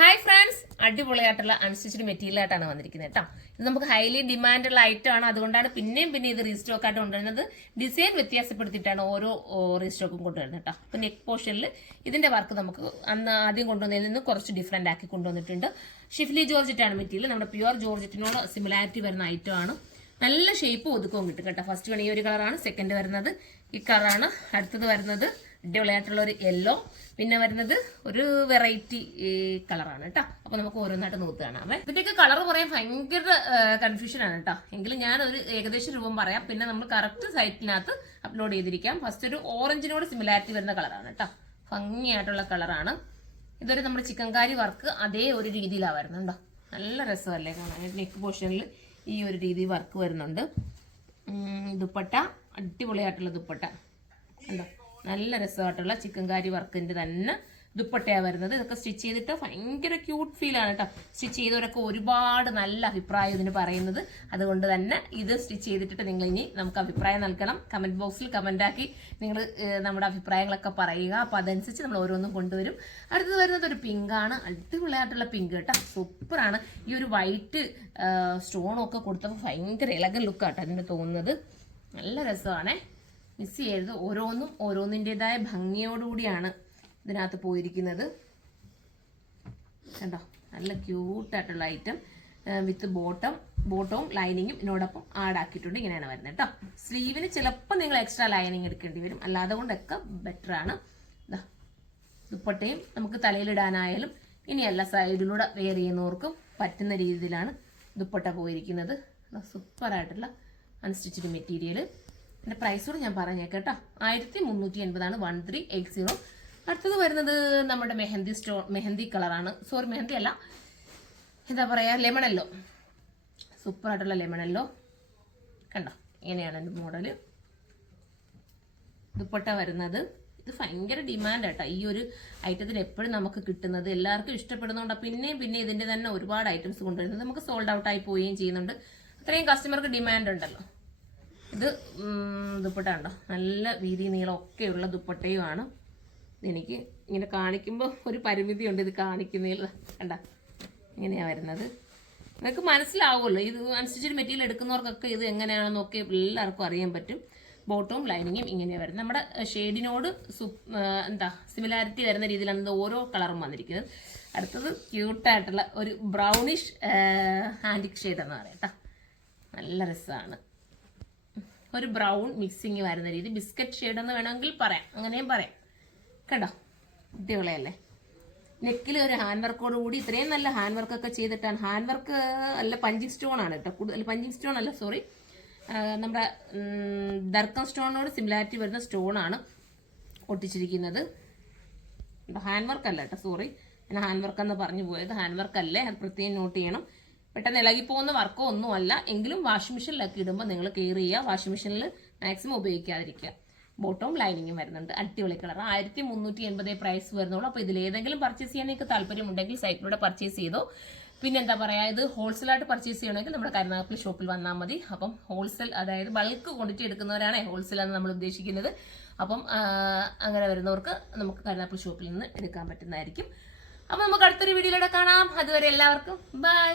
Hi friends, അടിപൊളിയായിട്ടുള്ള unstitched material ആയിട്ടാണ് വന്നിരിക്കുന്നത് കേട്ടോ. ഇത് നമുക്ക് ഹൈലി ഡിമാൻഡുള്ള ഐറ്റം ആണ്. അതുകൊണ്ടാണ് പിന്നെയും ഇത് റീസ്റ്റോക്ക് ആയിട്ട് കൊണ്ടുവരുന്നത്. ഡിസൈൻ വ്യത്യാസപ്പെടുത്തിയിട്ടാണ് ഓരോ റീസ്റ്റോക്കും കൊണ്ടുവരുന്നത് കേട്ടോ. അപ്പൊ നെക്ക് പോർഷനിൽ ഇതിന്റെ വർക്ക് നമുക്ക് അന്ന് ആദ്യം കൊണ്ടുവന്നതിൽ നിന്ന് കുറച്ച് ഡിഫറെന്റ് ആക്കി കൊണ്ടുവന്നിട്ടുണ്ട്. ഷിഫ്ലി ജോർജറ്റാണ് മെറ്റീരിയൽ. നമ്മുടെ പ്യുവർ ജോർജറ്റിനോട് സിമിലാരിറ്റി വരുന്ന ഐറ്റം ആണ്. നല്ല ഷേപ്പും ഒതുക്കവും കിട്ടും കേട്ടോ. ഫസ്റ്റ് വൺ ഈ ഒരു കളറാണ്, സെക്കൻഡ് വരുന്നത് ഈ കളറാണ്, അടുത്തത് വരുന്നത് അടിപൊളിയായിട്ടുള്ള ഒരു യെല്ലോ, പിന്നെ വരുന്നത് ഒരു വെറൈറ്റി കളറാണ് കേട്ടോ. അപ്പൊ നമുക്ക് ഓരോന്നായിട്ട് നോക്കി കാണാമേ. ഇതിന്റെയൊക്കെ കളർ പറയാൻ ഭയങ്കര കൺഫ്യൂഷൻ ആണ് കേട്ടോ. എങ്കിലും ഞാൻ ഒരു ഏകദേശം രൂപം പറയാം, പിന്നെ നമ്മൾ കറക്റ്റ് സൈറ്റിനകത്ത് അപ്ലോഡ് ചെയ്തിരിക്കാം. ഫസ്റ്റ് ഒരു ഓറഞ്ചിനോട് സിമിലാരിറ്റി വരുന്ന കളറാണ് കേട്ടോ. ഭംഗിയായിട്ടുള്ള കളറാണ്. ഇതൊരു നമ്മുടെ ചിക്കൻകാരി വർക്ക് അതേ ഒരു രീതിയിലാണ് വരുന്നുണ്ടോ. നല്ല രസമല്ലേ കാണാൻ. നെക്ക് പോർഷനിൽ ഈ ഒരു രീതി വർക്ക് വരുന്നുണ്ട്. ദുപ്പട്ട അടിപൊളിയായിട്ടുള്ള ദുപ്പട്ട ഉണ്ടോ. നല്ല രസമായിട്ടുള്ള ചിക്കൻകാരി വർക്കിന്റെ തന്നെ ദുപ്പട്ടയാണ് വരുന്നത്. ഇതൊക്കെ സ്റ്റിച്ച് ചെയ്തിട്ട് ഭയങ്കര ക്യൂട്ട് ഫീൽ ആണ് കേട്ടോ. സ്റ്റിച്ച് ചെയ്തവരൊക്കെ ഒരുപാട് നല്ല അഭിപ്രായം ഇതിന് പറയുന്നത്. അതുകൊണ്ട് തന്നെ ഇത് സ്റ്റിച്ച് ചെയ്തിട്ട് നിങ്ങൾ ഇനി നമുക്ക് അഭിപ്രായം നൽകണം. കമന്റ് ബോക്സിൽ കമന്റ് ആക്കി നിങ്ങൾ നമ്മുടെ അഭിപ്രായങ്ങളൊക്കെ പറയുക. അപ്പൊ അതനുസരിച്ച് നമ്മൾ ഓരോന്നും കൊണ്ടുവരും. അടുത്തത് വരുന്നത് ഒരു പിങ്ക് ആണ്. അടിപൊളിയായിട്ടുള്ള പിങ്ക് കേട്ടോ. സൂപ്പറാണ്. ഈ ഒരു വൈറ്റ് സ്റ്റോണൊക്കെ കൊടുത്തപ്പോൾ ഭയങ്കര ഇളകൽ ലുക്കാട്ടോ അതിന് തോന്നുന്നത്. നല്ല രസമാണേ. മിസ് ചെയ്യരുത്. ഓരോന്നും ഓരോന്നിൻ്റെതായ ഭംഗിയോടുകൂടിയാണ് ഇതിനകത്ത് പോയിരിക്കുന്നത് കണ്ടോ. നല്ല ക്യൂട്ടായിട്ടുള്ള ഐറ്റം വിത്ത് ബോട്ടവും ലൈനിങ്ങും ഇതിനോടൊപ്പം ആഡാക്കിയിട്ടുണ്ട്. ഇങ്ങനെയാണ് വരുന്നത് കേട്ടോ. സ്ലീവിന് ചിലപ്പോൾ നിങ്ങൾ എക്സ്ട്രാ ലൈനിങ് എടുക്കേണ്ടി വരും, അല്ലാതെ കൊണ്ടൊക്കെ ബെറ്റർ ആണ്. ദുപ്പട്ടയും നമുക്ക് തലയിലിടാനായാലും ഇനിയല്ല സൈഡിലൂടെ വെയർ ചെയ്യുന്നവർക്കും പറ്റുന്ന രീതിയിലാണ് ദുപ്പട്ട പോയിരിക്കുന്നത്. സൂപ്പറായിട്ടുള്ള അൺസ്റ്റിച്ച്ഡ് മെറ്റീരിയൽ. എൻ്റെ പ്രൈസോട് ഞാൻ പറഞ്ഞേക്കട്ടോ. 1380 1380. അടുത്തത് വരുന്നത് നമ്മുടെ മെഹന്തി കളറാണ്. സോറി, മെഹന്തി അല്ല, എന്താ പറയുക, ലെമണല്ലോ. സൂപ്പറായിട്ടുള്ള ലെമണല്ലോ കണ്ടോ. ഇങ്ങനെയാണ് എൻ്റെ മോഡല്. ദുപ്പട്ട വരുന്നത്. ഇത് ഭയങ്കര ഡിമാൻഡ് ആട്ടോ ഈ ഒരു ഐറ്റത്തിന് എപ്പോഴും നമുക്ക് കിട്ടുന്നത്. എല്ലാവർക്കും ഇഷ്ടപ്പെടുന്നതുകൊണ്ട് പിന്നെ ഇതിൻ്റെ തന്നെ ഒരുപാട് ഐറ്റംസ് കൊണ്ടുവരുന്നത്. നമുക്ക് സോൾഡ് ഔട്ട് ആയി പോവുകയും ചെയ്യുന്നുണ്ട്. അത്രയും കസ്റ്റമർക്ക് ഡിമാൻഡ് ഉണ്ടല്ലോ. ഇത് ദുപ്പട്ട ഉണ്ടോ. നല്ല വീതി നീളം ഒക്കെയുള്ള ദുപ്പട്ടയുമാണ്. എനിക്ക് ഇങ്ങനെ കാണിക്കുമ്പോൾ ഒരു പരിമിതി ഉണ്ട് ഇത് കാണിക്കുന്നതിൽ. കണ്ട ഇങ്ങനെയാണ് വരുന്നത്. നിങ്ങൾക്ക് മനസ്സിലാവുമല്ലോ. ഇത് അൺസ്റ്റിച്ച്ഡ് മെറ്റീരിയൽ എടുക്കുന്നവർക്കൊക്കെ ഇത് എങ്ങനെയാണെന്നൊക്കെ എല്ലാവർക്കും അറിയാൻ പറ്റും. ബോട്ടവും ലൈനിങ്ങും ഇങ്ങനെയാണ് വരുന്നത്. നമ്മുടെ ഷെയ്ഡിനോട് സിമിലാരിറ്റി വരുന്ന രീതിയിലാണ് ഓരോ കളറും വന്നിരിക്കുന്നത്. അടുത്തത് ക്യൂട്ടായിട്ടുള്ള ഒരു ബ്രൗണിഷ് ആൻറ്റിക് ഷെയ്ഡ് എന്ന് പറയാം കേട്ടോ. നല്ല രസമാണ്. ഒരു ബ്രൗൺ മിക്സിങ് വരുന്ന രീതി. ബിസ്ക്കറ്റ് ഷെയ്ഡ് എന്ന് വേണമെങ്കിൽ പറയാം, അങ്ങനെയും പറയാം കണ്ടോ. അടിപൊളിയല്ലേ. നെക്കിൽ ഒരു ഹാൻഡ് വർക്കോട് കൂടി ഇത്രയും നല്ല ഹാൻഡ് വർക്കൊക്കെ ചെയ്തിട്ടാണ്. ഹാൻഡ് വർക്ക് അല്ല, പഞ്ചിങ് സ്റ്റോൺ ആണ് കേട്ടോ. കൂടുതൽ പഞ്ചിങ് സ്റ്റോൺ അല്ല, സോറി, നമ്മുടെ ദർക്കം സ്റ്റോണിനോട് സിമിലാരിറ്റി വരുന്ന സ്റ്റോണാണ് ഒട്ടിച്ചിരിക്കുന്നത്. ഹാൻഡ് വർക്ക് അല്ല കേട്ടോ, സോറി, ഞാൻ ഹാൻഡ് വർക്ക് എന്ന് പറഞ്ഞു പോയത്. ഹാൻഡ് വർക്ക് അല്ലേ, അത് പ്രത്യേകം നോട്ട് ചെയ്യണം. പെട്ടെന്ന് ഇളകിപ്പോകുന്ന വർക്കോ ഒന്നും അല്ല. എങ്കിലും വാഷിംഗ് മെഷീനിലൊക്കെ ഇടുമ്പോൾ നിങ്ങൾ കെയർ ചെയ്യുക. വാഷിംഗ് മെഷീനിൽ മാക്സിമം ഉപയോഗിക്കാതിരിക്കുക. ബോട്ടവും ലൈനിങ്ങും വരുന്നുണ്ട്. അടിപൊളി കളർ. 1380 പ്രൈസ് വരുന്നുള്ളൂ. അപ്പോൾ ഇതിലേതെങ്കിലും പർച്ചേസ് ചെയ്യാൻ നിങ്ങൾക്ക് താല്പര്യമുണ്ടെങ്കിൽ സൈറ്റിലൂടെ പർച്ചേസ് ചെയ്തോ. പിന്നെ എന്താ പറയുക, ഇത് ഹോൾസെയിലായിട്ട് പർച്ചേസ് ചെയ്യണമെങ്കിൽ നമ്മുടെ കരുനാഗപ്പള്ളി ഷോപ്പിൽ വന്നാൽ മതി. അപ്പം ഹോൾസെയിൽ, അതായത് ബൾക്ക് ക്വാണ്ടിറ്റി എടുക്കുന്നവരാണ് ഹോൾസെയിൽ എന്ന് നമ്മൾ ഉദ്ദേശിക്കുന്നത്. അപ്പം അങ്ങനെ വരുന്നവർക്ക് നമുക്ക് കരുനാഗപ്പള്ളി ഷോപ്പിൽ നിന്ന് എടുക്കാൻ പറ്റുന്നതായിരിക്കും. അപ്പം നമുക്ക് അടുത്തൊരു വീഡിയോയിലൂടെ കാണാം. അതുവരെ എല്ലാവർക്കും ബൈ.